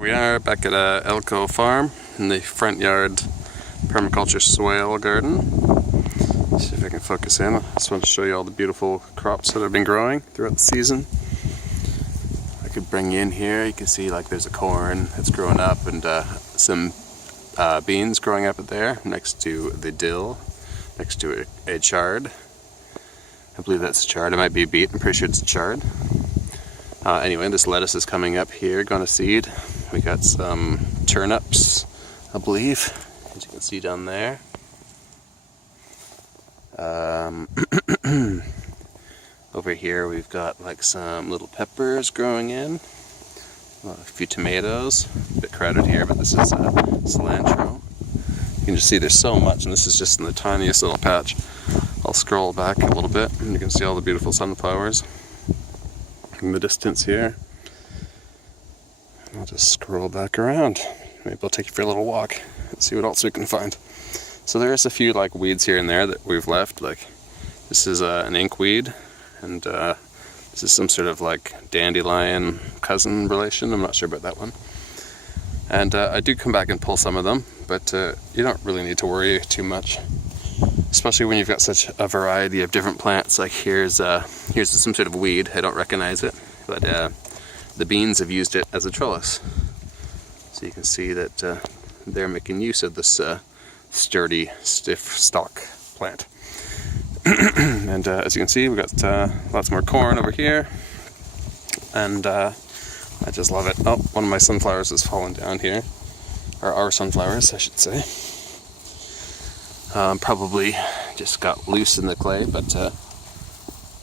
We are back at Elko Farm in the front yard permaculture swale garden. See if I can focus in. I just want to show you all the beautiful crops that have been growing throughout the season. I could bring you in here. You can see like there's a corn that's growing up and some beans growing up there next to the dill, next to a chard. I believe that's a chard. It might be a beet. I'm pretty sure it's a chard. Anyway, this lettuce is coming up here, gonna seed. We got some turnips, I believe, as you can see down there. Over here we've got like some little peppers growing in, a few tomatoes, a bit crowded here, but this is cilantro. You can just see there's so much, and this is just in the tiniest little patch. I'll scroll back a little bit and you can see all the beautiful sunflowers in the distance here. I'll just scroll back around. Maybe I'll take you for a little walk and see what else we can find. So there's a few like weeds here and there that we've left. Like this is an inkweed, and this is some sort of like dandelion cousin relation. I'm not sure about that one. And I do come back and pull some of them, but you don't really need to worry too much, especially when you've got such a variety of different plants. Like here's some sort of weed. I don't recognize it, but the beans have used it as a trellis. So you can see that they're making use of this sturdy, stiff stalk plant. And as you can see, we've got lots more corn over here. And I just love it. Oh, one of my sunflowers has fallen down here. Or our sunflowers, I should say. Probably just got loose in the clay, but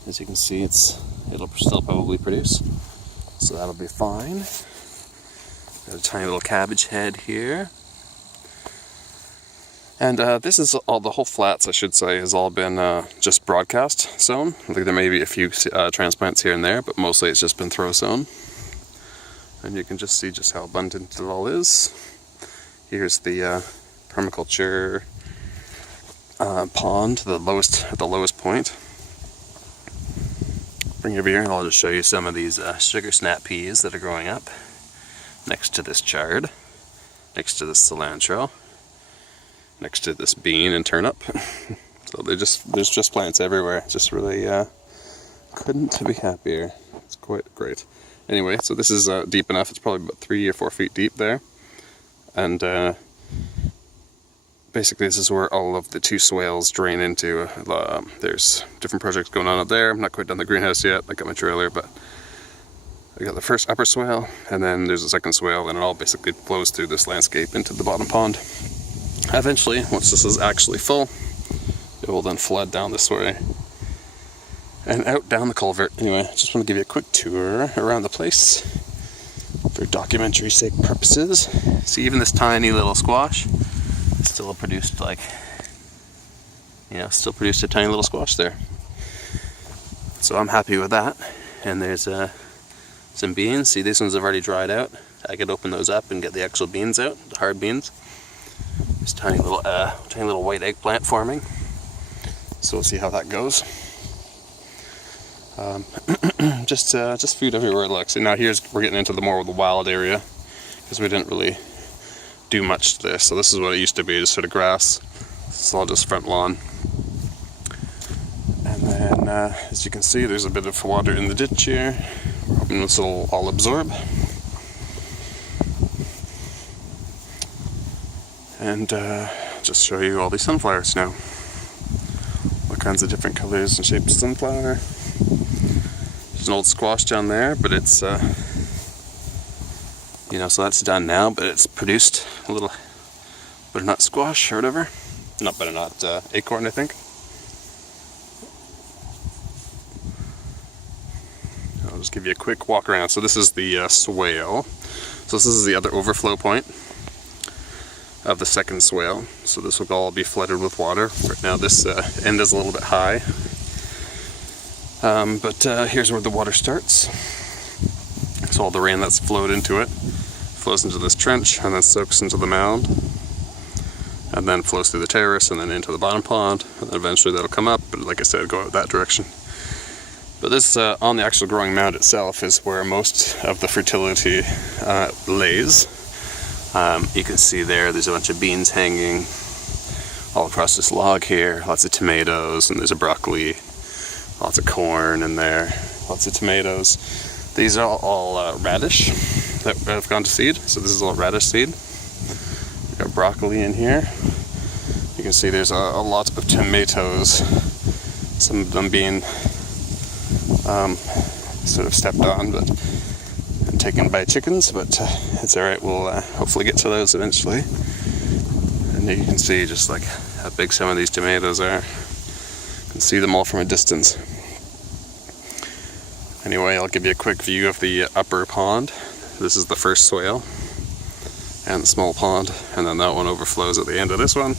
as you can see, it'll still probably produce. So that'll be fine. Got a tiny little cabbage head here. And this is all, the whole flats, I should say, has all been just broadcast sown. I think there may be a few transplants here and there, but mostly it's just been throw sown. And you can just see just how abundant it all is. Here's the permaculture pond, at the lowest point. Bring you over here and I'll just show you some of these sugar snap peas that are growing up next to this chard, next to this cilantro, next to this bean and turnip. So there's just plants everywhere. Just really couldn't be happier. It's quite great. Anyway, so this is deep enough. It's probably about 3 or 4 feet deep there, and basically this is where all of the 2 swales drain into. There's different projects going on up there. I'm not quite done the greenhouse yet. I got my trailer, but I got the first upper swale, and then there's a second swale, and it all basically flows through this landscape into the bottom pond. Eventually, once this is actually full, it will then flood down this way and out down the culvert. Anyway, I just want to give you a quick tour around the place for documentary sake purposes. See, even this tiny little squash still produced still produced a tiny little squash there. So I'm happy with that. And there's some beans. See, these ones have already dried out. I could open those up and get the actual beans out, the hard beans. This tiny little white eggplant forming. So we'll see how that goes. Just food everywhere it looks. And now we're getting into the more of the wild area, because we didn't really do much to this. So this is what it used to be, just sort of grass. It's all just front lawn. And then as you can see, there's a bit of water in the ditch here. We're hoping this will all absorb. And just show you all these sunflowers now. All kinds of different colors and shapes of sunflower. There's an old squash down there, but it's so that's done now, but it's produced a little butternut squash or whatever. Not butternut, acorn, I think. I'll just give you a quick walk around. So this is the swale. So this is the other overflow point of the second swale. So this will all be flooded with water. Right now this end is a little bit high. But here's where the water starts. So all the rain that's flowed into it flows into this trench and then soaks into the mound, and then flows through the terrace and then into the bottom pond, and then eventually that'll come up, but like I said, go out that direction. But this, on the actual growing mound itself, is where most of the fertility lays. You can see there's a bunch of beans hanging all across this log here, lots of tomatoes, and there's a broccoli, lots of corn in there, lots of tomatoes. These are all radish that have gone to seed, so this is all radish seed. We've got broccoli in here. You can see there's a lot of tomatoes, some of them being sort of stepped on and taken by chickens, but it's alright, we'll hopefully get to those eventually. And you can see just like how big some of these tomatoes are. You can see them all from a distance. Anyway, I'll give you a quick view of the upper pond. This is the first swale and the small pond, and then that one overflows at the end of this one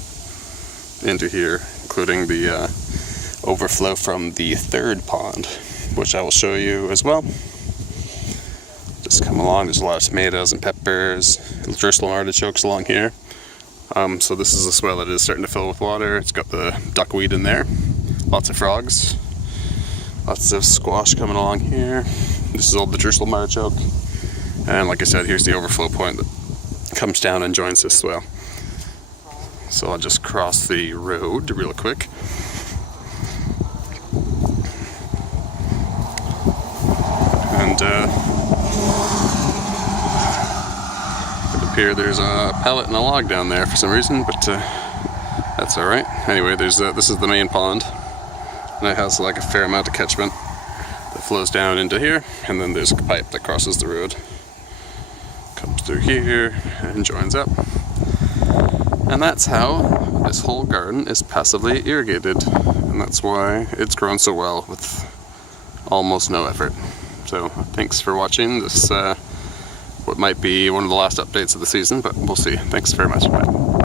into here, including the overflow from the third pond, which I will show you as well. Just come along, there's a lot of tomatoes and peppers, Jerusalem artichokes along here. So this is a swale that is starting to fill with water. It's got the duckweed in there, lots of frogs, lots of squash coming along here. This is all the Jerusalem artichoke. And like I said, here's the overflow point that comes down and joins this swale. So I'll just cross the road real quick. And it appears there's a pallet and a log down there for some reason, but that's alright. Anyway, this is the main pond, and it has like a fair amount of catchment that flows down into here, and then there's a pipe that crosses the road, comes through here and joins up. And that's how this whole garden is passively irrigated, and that's why it's grown so well with almost no effort. So thanks for watching this, what might be one of the last updates of the season, but we'll see. Thanks very much. Bye.